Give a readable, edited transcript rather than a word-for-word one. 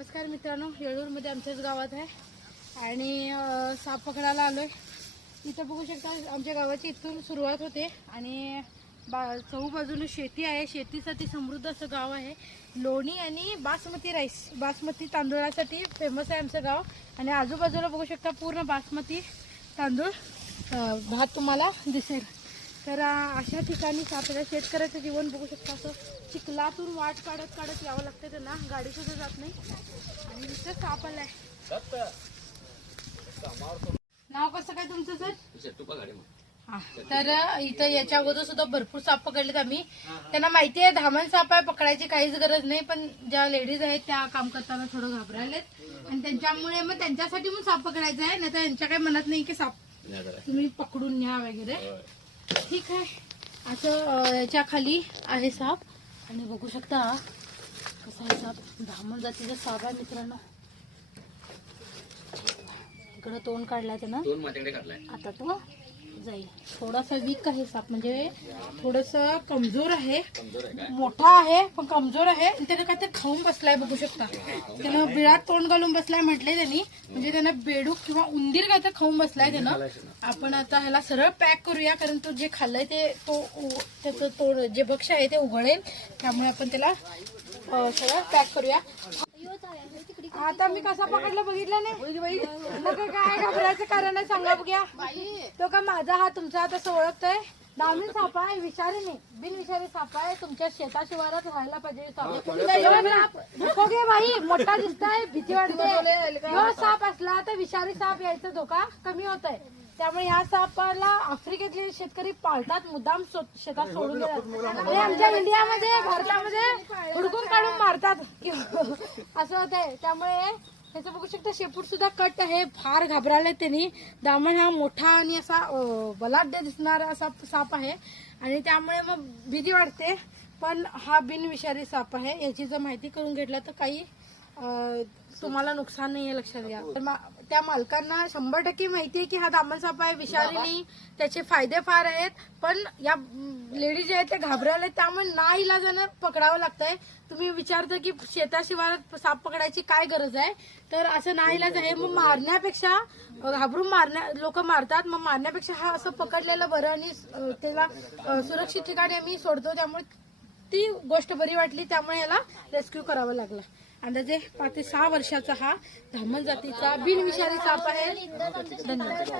नमस्कार मित्रांनो, येळूरमध्ये आमच्याच गावात आहे आणि साप पकडायला आलोय। इथं बघू शकता आमच्या गावाची इथून सुरुवात होते आणि चहूबाजूने शेती आहे। शेतीसाठी समृद्ध असं गाव आहे। लोणी आणि बासमती राईस, बासमती तांदूळासाठी फेमस आहे आमचं गाव। आणि आजूबाजूला बघू शकता पूर्ण बासमती तांदूळ भात तुम्हाला दिसेल। तर अशा ठिकाणी आपल्या शेतकऱ्याचं जीवन बघू शकता। असं चिखलातून वाट काढत काढत यावं लागतं त्यांना, गाडी सुद्धा जात नाही। आणि इथं साप आलाय। नाव कसं काय तुमचं सर? तर इथं याच्या अगोदर सुद्धा भरपूर साप पकडलेत आम्ही। त्यांना माहिती आहे धामण साप आहे, पकडायची काहीच गरज नाही। पण ज्या लेडीज आहेत त्या काम करताना थोडं घाबरायलेत आणि त्यांच्यामुळे मग त्यांच्यासाठी पण साप पकडायचा आहे, नाही तर यांच्या काही मनात नाही की साप तुम्ही पकडून न्या वगैरे। ठीक आहे, असं याच्या खाली आहे साप आणि बघू शकता कसा आहे साप। धामण जातीचा साप आहे मित्रांनो। इकडं तोंड काढलाय त्यानं, दोन माझ्याकडे काढलाय। आता तो जाईल। थोडासा वीक आहे साप, म्हणजे थोडस कमजोर आहे। मोठा आहे पण कमजोर आहे। त्यानं काय ते खाऊन बसलाय बघू शकता। त्यानं बिळात तोंड घालून बसलाय म्हटलंय त्यांनी, म्हणजे त्यानं बेडूक किंवा उंदीर काय तर खाऊन बसलाय त्यानं। आपण आता ह्याला सरळ पॅक करूया, कारण तो जे खाल्लंय ते त्याचं तोंड जे भक्ष्य आहे ते उघडेल, त्यामुळे आपण त्याला सरळ पॅक करूया। आता मी कसा पकडला बघितलं नाही, मग काय घाबरायचं कारण आहे सांगा बघूया। तो का माझा हा तुमचा आता ओळखतोय। दामिन साप आहे, विषारी नाही, बिनविषारी साप आहे। तुमच्या शेता शिवारात राहायला पाहिजे साप। नको घे बाई, मोठा दिसतोय, भीती वाटते। जो साप असला तर विषारी साप यायचा धोका कमी होत आहे। त्यामुळे या सापाला आफ्रिकेतले शेतकरी पाळतात, मुद्दाम शेतात सोडून देतात। आणि आमच्या इंडियामध्ये, भारतामध्ये हुडकून काढून मारतात असं होत आहे। त्यामुळे त्याचं बघू शकता शेपूट सुद्धा कट आहे, फार घाबरायला त्यांनी। दामण हा मोठा आणि असा बलाढ्य दिसणारा असा साप आहे आणि त्यामुळे मग भीती वाटते। पण हा बिनविषारी साप आहे, याची जर माहिती करून घेतला तर काही तुम्हाला नुकसान नाहीये, लक्षात घ्या। त्या मालकांना 100% माहिती आहे की हा दामण साप आहे, विषारी नाही, त्याचे फायदे फार आहेत। पण या लेडीज जे आहेत त्या घाबरायला, त्यामुळे नाईलाजानं पकडावं लागतंय। तुम्ही विचारता की शेताशिवारात साप पकडायची काय गरज आहे, तर असं नाईलाज आहे। मग मारण्यापेक्षा, घाबरून लोक मारतात, मग मारण्यापेक्षा हा असं पकडलेलं बरं आणि त्याला सुरक्षित ठिकाणी आम्ही सोडतो। त्यामुळे ती गोष्ट बरी वाटली, त्यामुळे याला रेस्क्यू करावं लागलं। अंदाजे 5 ते 6 वर्षाचा हा धामण जातीचा बिनविषारी साप आहे। धन्यवाद।